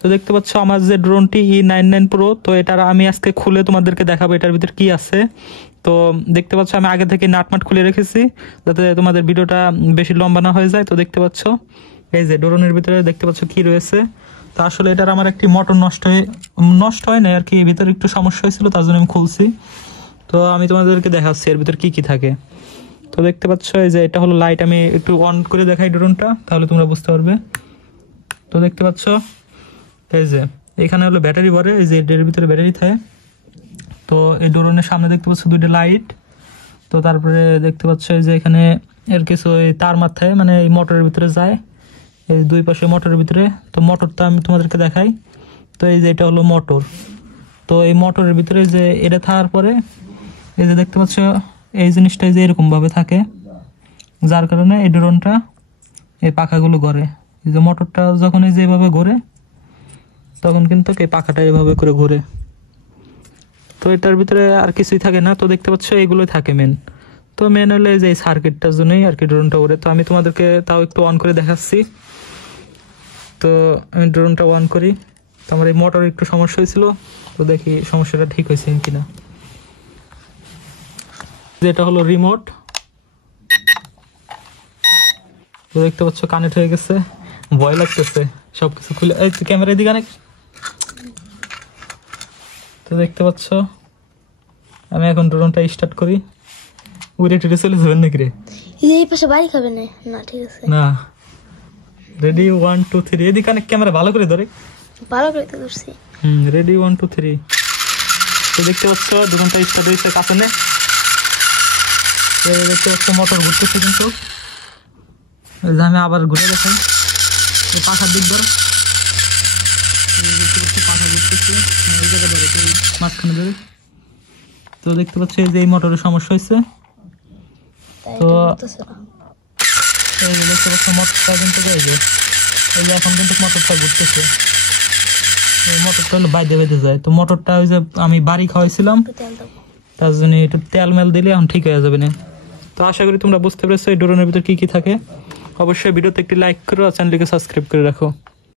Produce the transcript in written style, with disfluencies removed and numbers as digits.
তো দেখতে পাচ্ছ আমার যে ড্রোনটি E99 Pro, তো এটা আমি আজকে খুলে তোমাদেরকে দেখাবো এটার ভিতর কি আছে। তো দেখতে পাচ্ছ আমি আগে থেকে নাটমাট খুলে রেখেছি যাতে তোমাদের ভিডিওটা বেশি লম্বা না হয়ে যায়। তো দেখতে পাচ্ছ এই যে ড্রোনের ভিতরে দেখতে পাচ্ছ কি রয়েছে। তো আসলে এটার আমার একটি মোটর নষ্ট হয় না আর কি, ভিতরে একটু সমস্যা হয়েছিল, তার জন্য আমি খুলছি। তো আমি তোমাদেরকে দেখাচ্ছি এর ভিতর কি কি থাকে। তো দেখতে পাচ্ছ এই যে এটা হলো লাইট, আমি একটু অন করে দেখাই ড্রোনটা, তাহলে তোমরা বুঝতে পারবে। তো দেখতে পাচ্ছ এই যে এখানে হলো ব্যাটারি ভরে, এই যে এর ভিতরে ব্যাটারি থাকে। তো এই ড্রোনের সামনে দেখতে পাচ্ছ দুইটা লাইট। তো তারপরে দেখতে পাচ্ছ এই যে এখানে এর কিছু তার মাথায় মানে এই মোটরের ভিতরে যায়, এই দুই পাশে মোটরের ভিতরে। তো মোটরটা আমি তোমাদেরকে দেখাই। তো এই যে এটা হলো মোটর। তো এই মোটরের ভিতরে যে এটা থাকার পরে এই যে দেখতে পাচ্ছ এই জিনিসটা যে এরকম ভাবে থাকে, যার কারণে এই ড্রোনটা এই পাখাগুলো ঘোরে। এই যে মোটরটা যখন এই যে এভাবে ঘোরে তখন কিন্তু এই পাখাটা এভাবে করে ঘুরে। তো এটার ভিতরে আর কিছুই থাকে না। তো দেখতে পাচ্ছ এইগুলোই থাকে মেন। তো মেন হলে যে এই সার্কিটটার জন্যই আর কি ড্রোনটা ঘুরে। তো আমি তোমাদেরকে তাও একটু অন করে দেখাচ্ছি। তো আমি ড্রোনটা অন করি। তো আমার এই মোটর একটু সমস্যা হয়েছিল, তো দেখি সমস্যাটা ঠিক হয়েছে কিনা। যেটা হলো রিমোট, তো দেখতে পাচ্ছ কানেক্ট হয়ে গেছে। ভয় লাগতেছে সবকিছু খুলে, এই ক্যামেরা দিকে কানেক্ট। তো দেখতে পাচ্ছ আমি এখন ড্রোনটা স্টার্ট করি। উড়ে টুড়ে চলে যাবেন নাকি রে? এই পাশে বাড়ি খাবে না? না ঠিক আছে না। রেডি 1 2 3, এদিকে কানেক্ট, ক্যামেরা ভালো করে ধরে। ভালো করে তো ধরছি। রেডি 1 2 3। তো দেখতে পাচ্ছ ড্রোনটা স্টার্ট হয়েছে কাছে। দেখতে পাচ্ছ মোটর ঘুরতেছে কিন্তু। আমি আবার ঘুরে দেখাই এই পাখার দিক ধর, পাখা ঘুরতেছে এই জায়গা ধরে মাঝখানে ধরে। তো দেখতে পাচ্ছ এই যে এই মোটরের সমস্যা হয়েছে। তো এই দেখতে পাচ্ছ মোটরটা কিন্তু এই যে এখন কিন্তু মোটরটা ঘুরতেছে। এই মোটরটা হলো বাইরে বাইরে যায়। তো মোটরটা ওই যে আমি বাড়ি খাওয়াইছিলাম, তার জন্য একটু তেল মেল দিলে এখন ঠিক হয়ে যাবে না। তো আশা করি তোমরা বুঝতে পেরেছো এই ড্রোনের ভিতর কি কি থাকে। অবশ্যই ভিডিওতে একটি লাইক করো আর চ্যানেলটিকে সাবস্ক্রাইব করে রাখো।